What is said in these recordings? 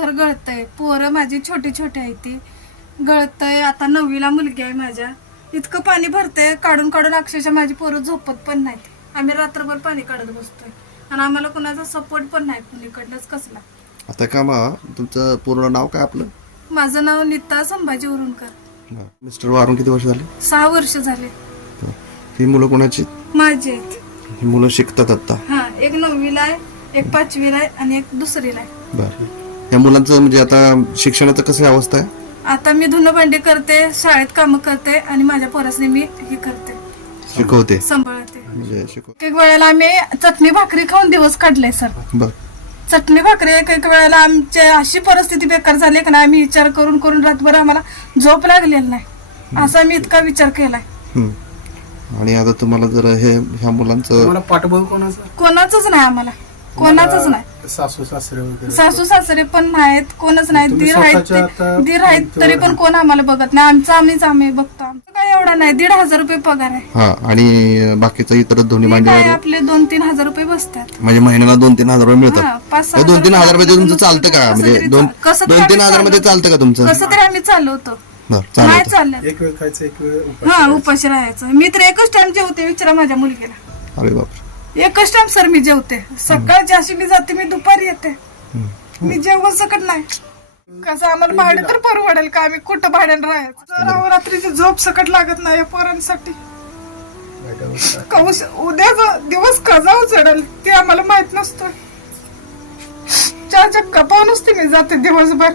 घर गळतंय. पोरं माझी छोटी छोटी आहे ती. गळतंय. आता नववीला मुलगी आहे माझ्या. इतकं पाणी भरतंय. काढून काढून अक्षरशः माझी पोरं झोपत पण नाहीत. आम्ही रात्रभर पाणी काढत बसतोय. आणि आम्हाला कोणाचा सपोर्ट पण नाही कुणीकडनंच कसला. आता का मा तुमचं पूर्ण नाव काय आपलं? माझं नाव नीता संभाजी उरुणकर. मिस्टर वारून किती वर्ष झाले? सहा वर्ष झाले. ही मुलं कोणाची? माझे आहेत. ही मुलं शिकतात आता. हा एक नववीला आहे एक पाचवीला आहे आणि एक दुसरीला आहे. बर. या मुलांचं म्हणजे आता शिक्षणाचं कसं अवस्था आहे? आता मी धुणं भांडी करते शाळेत कामं करते आणि माझ्या पोरासने मी हे करते. शिकवते. सांभाळते. म्हणजे शिकव एक वेळेला आम्ही चटणी भाकरी खाऊन दिवस काढले सर. बर. चटणी भाकरी एक एक वेळेला आमची अशी परिस्थिती बेकार झाली की ना आम्ही विचार करून करून रातभर आम्हाला झोप लागलेली नाही. असा मी इतका विचार केलाय. हम्म. आणि आता तुम्हाला जर हे ह्या मुलांचं मला पाठबळ कोणाचं? कोणाचंच नाही आम्हाला. कोणाचंच नाही. सासू सासरे वगैरे सासू सासरे पण नाहीत कोणच नाही तुम्ही दीर आहेत स्वतःच्या ते- आता- दीर आहेत तरी पण कोण आम्हाला बघत नाही. आमचं आम्हीच आम्ही बघतो. आमचं काय एवढा नाही. दीड हजार रुपये पगार आहे. हा आणि बाकीचं इतर दोन्ही हे काय वगैरे आपले दोन तीन हजार रुपये बसतात. म्हणजे महिन्याला दोन तीन हजार रुपये हा, मिळतात पाच सहा हे दोन तीन हजारमध्ये तुमचं चालतं का? तरी म्हणजे दोन कसं तरी दोन तीन आम्ही हजारमध्ये चालवतो. चालतं का तुमचं? कसं तरी आम्ही चालवतो. बरं नाही चालेल चाललं एक वेळ खायचं एक वेळ हा उपाशी राहायचं. मी तर एकच टाइम जेवते विचारा माझ्या मुलगीला. अरे बापरे. एकच टाइम सर मी जेवते. सकाळची अशी मी जाते मी दुपारी येते. मी जेवण सकट नाही. कसं आम्हाला भाडे तर परवडेल का? आम्ही कुठं भाड्यानं राहायचं? रात्रीची झोप सकट लागत नाही पोरांसाठी. कौश उद्या दिवस कजा चढल ते आम्हाला माहीत नसतं चहाच्या कपावूनच ती मी जाते दिवसभर.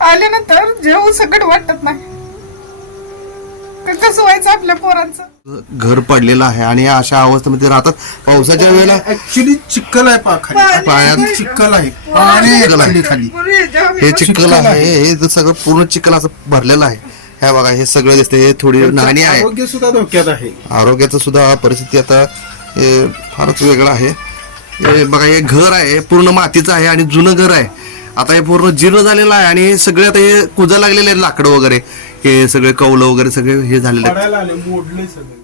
आल्यानंतर जेवू सकट वाटत नाही. कसं व्हायचं आपल्या पोरांचं. घर पडलेलं आहे आणि अशा अवस्थेमध्ये राहतात. पावसाच्या वेळेला ऍक्च्युली चिखल आहे पा खाली. पाण्यात चिखल आहे. पाणी चिखल आहे. खाली खाली. हे चिखल आहे हे जे सगळं पूर्ण चिखल असं भरलेलं आहे. हे बघा हे सगळं दिसते हे थोडी नाणी आहे आरोग्य सुद्धा धोक्यात आहे. आरोग्याचं सुद्धा परिस्थिती आता हे फारच वेगळं आहे. हे बघा हे घर आहे पूर्ण मातीचं आहे आणि जुनं घर आहे. आता हे पूर्ण जीर्ण झालेलं आहे आणि सगळे आता हे कुजा लागलेले आहेत लाकडं वगैरे. हे सगळे कौलं वगैरे सगळे हे झालेले आहेत. मोडले सगळे.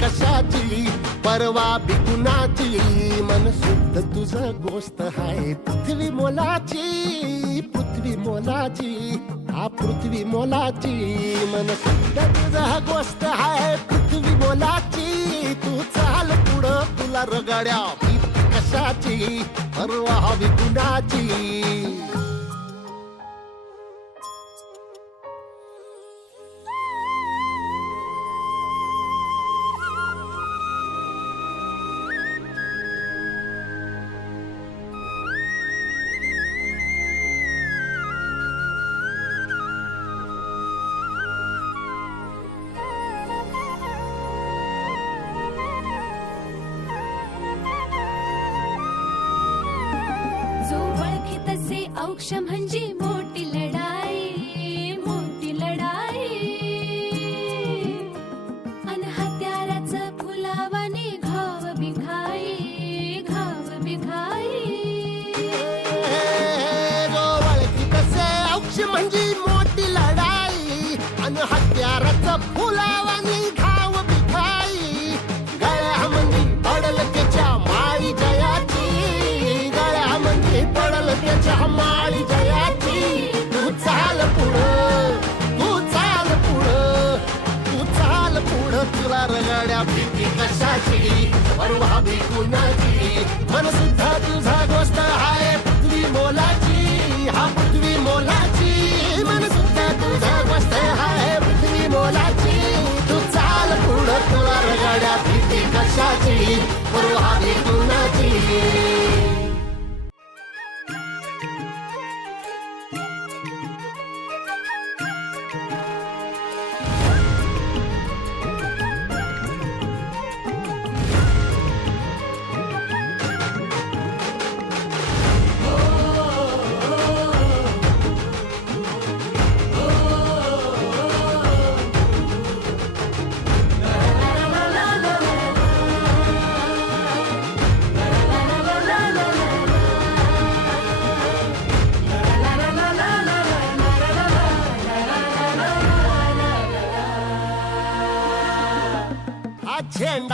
कशाची? परवा बिकुनाची मन शुद्ध तुझ गोष्ट आहे पृथ्वी मोलाची पृथ्वी मोलाची हा पृथ्वी मोलाची. मन शुद्ध तुझ गोष्ट आहे पृथ्वी मोलाची तू चाल पुढं तुला रगड्या. कशाची? परवा बिकुनाची మోక్షం హంజి మో रगड्या भीती कशाची वरवा भी कुणाची मन सुद्धा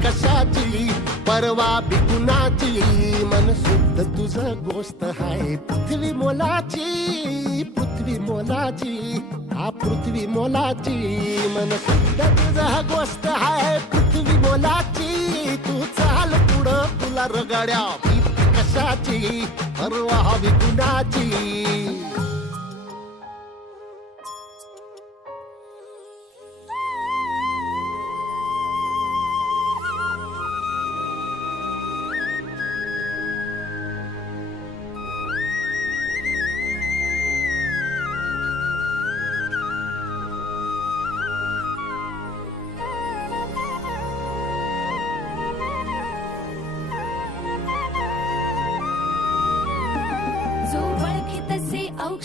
कशाची? परवा बिकुनाची मन शुद्ध तुझ गोष्ट हाय. पृथ्वी मोलाची पृथ्वी मोलाची हा पृथ्वी मोलाची. मन शुद्ध तुझ गोष्ट हाय. पृथ्वी मोलाची तू चाल पुढं तुला रगड्या. कशाची? परवा बिकुनाची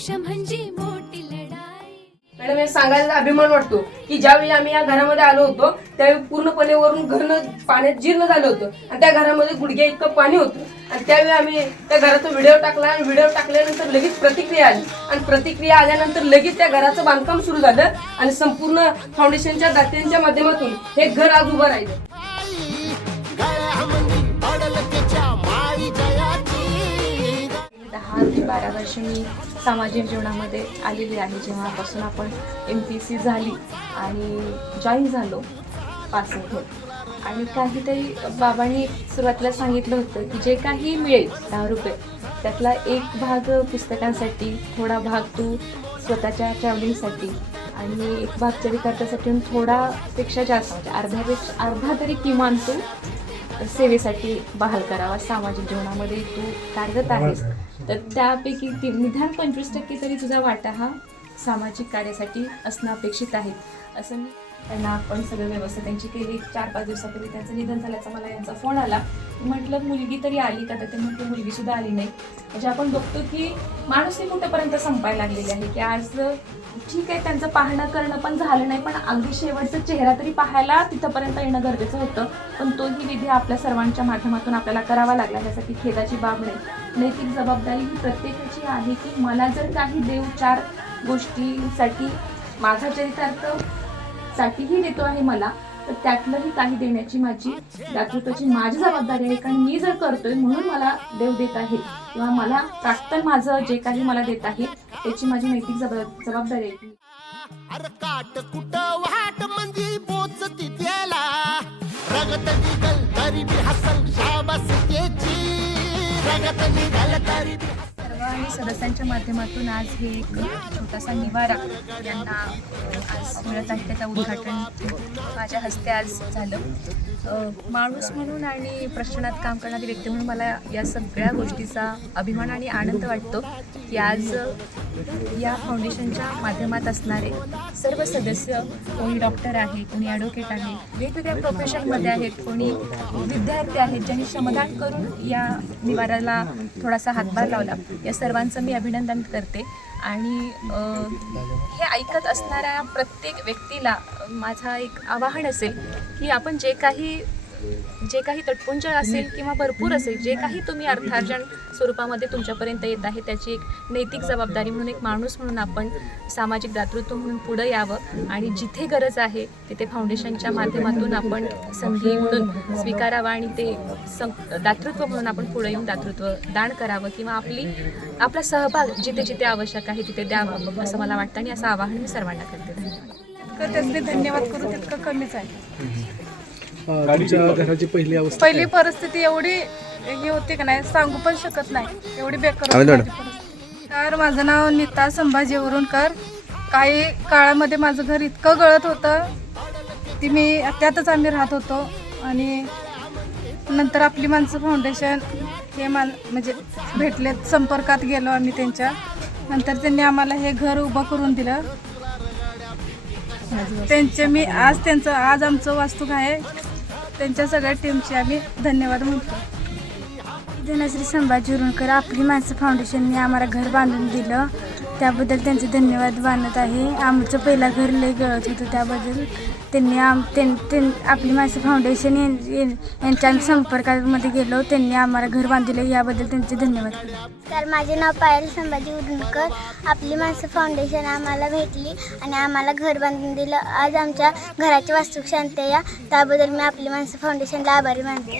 औक्ष म्हणजे मोठी लढाई. मॅडम हे सांगायला अभिमान वाटतो की ज्यावेळी आम्ही या घरामध्ये आलो होतो त्यावेळी पूर्णपणे वरून घरनं पाण्यात जीर्ण झालं होतं आणि त्या घरामध्ये गुडघ्या इतकं पाणी होतं. आणि त्यावेळी आम्ही त्या घराचा व्हिडिओ टाकला आणि व्हिडिओ टाकल्यानंतर लगेच प्रतिक्रिया आली. आणि प्रतिक्रिया आल्यानंतर लगेच त्या घराचं बांधकाम सुरू झालं आणि संपूर्ण फाउंडेशनच्या दात्यांच्या माध्यमातून हे घर आज उभं राहिलं. दहा ते बारा वर्ष मी सामाजिक जीवनामध्ये आलेली आहे. जेव्हापासून आपण एम पी सी झाली आणि जॉईन झालो पासिंग होत आणि काहीतरी बाबांनी सुरुवातीला सांगितलं होतं की जे काही मिळेल दहा रुपये त्यातला एक भाग पुस्तकांसाठी थोडा भाग तू स्वतःच्या ट्रॅव्हलिंगसाठी आणि एक भाग चरितार्थासाठी थोडापेक्षा जास्त म्हणजे अर्ध्यापेक्षा अर्धा तरी किमान तू सेवेसाठी बहाल करावा. सामाजिक जीवनामध्ये तू कार्यरत आहेस. तर त्यापैकी ती निदान पंचवीस टक्के तरी तुझा वाटा हा सामाजिक कार्यासाठी असणं अपेक्षित आहे. असं मी त्यांना आपण सगळं व्यवस्था त्यांची केली. चार पाच दिवसापूर्वी त्यांचं निधन झाल्याचा मला यांचा फोन आला. म्हटलं मुलगी तरी आली का? तर ते म्हटलं मुलगी सुद्धा आली नाही. म्हणजे आपण बघतो की माणूसही कुठेपर्यंत संपायला लागलेली आहे की आज ठीक आहे त्यांचं पाहणं करणं पण झालं नाही पण अगदी शेवटचा चेहरा तरी पाहायला तिथंपर्यंत येणं गरजेचं होतं. पण तोही विधी आपल्या सर्वांच्या माध्यमातून आपल्याला करावा लागला त्यासाठी खेदाची बाब नाही. नैतिक जबाबदारी ही प्रत्येकाची आहे की मला जर काही देव चार गोष्टीसाठी माझा चरितार्थ साठीही देतो आहे मला तर त्यातलंही काही देण्याची माझी दातृत्वाची माझी जबाबदारी आहे. कारण मी जर करतोय म्हणून मला देव देत आहे किंवा मला प्राक्तन माझं जे काही मला देत आहे त्याची माझी नैतिक जबाब जबाबदारी आहे. अरे कुट वाट म्हणजे बोच तिथेला. रगत निघल तरी बी हसल शाबास त्याची रगत निघल तरी बी आणि सदस्यांच्या माध्यमातून आज हे एक छोटासा निवारा यांना आज मिळत आहे. त्याचं उद्घाटन माझ्या हस्ते आज झालं. माणूस म्हणून आणि प्रश्नात काम करणारी व्यक्ती म्हणून मला या सगळ्या गोष्टीचा अभिमान आणि आनंद वाटतो की आज या फाउंडेशनच्या माध्यमात असणारे सर्व सदस्य कोणी डॉक्टर आहे कोणी ॲडव्होकेट आहे वेगवेगळ्या प्रोफेशनमध्ये आहेत कोणी विद्यार्थी आहेत ज्यांनी श्रमदान करून या निवाराला थोडासा हातभार लावला. या सर्वांचं मी अभिनंदन करते. आणि हे ऐकत असणाऱ्या प्रत्येक व्यक्तीला माझा एक आवाहन असेल की आपण जे काही जे काही तटपुंज असेल किंवा भरपूर असेल जे काही तुम्ही अर्थार्जन स्वरूपामध्ये तुमच्यापर्यंत येत आहे त्याची एक नैतिक जबाबदारी म्हणून एक माणूस म्हणून आपण सामाजिक दातृत्व म्हणून पुढं यावं. आणि जिथे गरज आहे तिथे फाउंडेशनच्या माध्यमातून आपण संधी म्हणून स्वीकारावं आणि ते सं दातृत्व म्हणून आपण पुढे येऊन दातृत्व दान करावं किंवा आपली आपला सहभाग जिथे जिथे आवश्यक आहे तिथे द्यावं असं मला वाटतं. आणि असं आवाहन मी सर्वांना करते. धन्यवाद. करू तितकं कमीच आहे. तुमच्या घराची पहिली अवस्था पहिली परिस्थिती एवढी हे होती का नाही सांगू पण शकत नाही. एवढी बेकार आवाज होती वाढव. माझी परिस्थिती. तर माझं नाव नीता संभाजी उरुणकर काही काळामध्ये माझं घर इतकं गळत होतं ती मी त्यातच आम्ही राहत होतो. आणि नंतर आपली माणसं फाउंडेशन हे मान म्हणजे भेटलेत संपर्कात गेलो आम्ही त्यांच्या. नंतर त्यांनी आम्हाला हे घर उभं करून दिलं. त्यांचे मी आज त्यांचं आज आमचं वास्तूक आहे. त्यांच्या सगळ्या टीमचे आम्ही धन्यवाद म्हणतो. धनश्री संभाजी उरणकर आपली माणसं फाउंडेशनने आम्हाला घर बांधून दिलं. त्याबद्दल त्यांचे धन्यवाद मानत आहे. आमचं पहिला घर लय गळत होतं त्याबद्दल. त्यांनी आम त्यां त्यां आपली माणसं फाउंडेशन यां- यां- यांच्या संपर्कामध्ये गेलो. त्यांनी आम्हाला घर बांधले याबद्दल त्यांचे धन्यवाद. तर माझे नाव पायल संभाजी उदुणकर आपली माणसं फाउंडेशन आम्हाला भेटली आणि आम्हाला घर बांधून दिलं. आज आमच्या घराची वास्तुक शांती या त्याबद्दल मी आपली माणसं फाउंडेशनला आभारी मानते.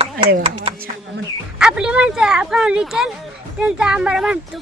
आपली माणसं फाउंडेशन त्यांचा आम्हाला मानतो.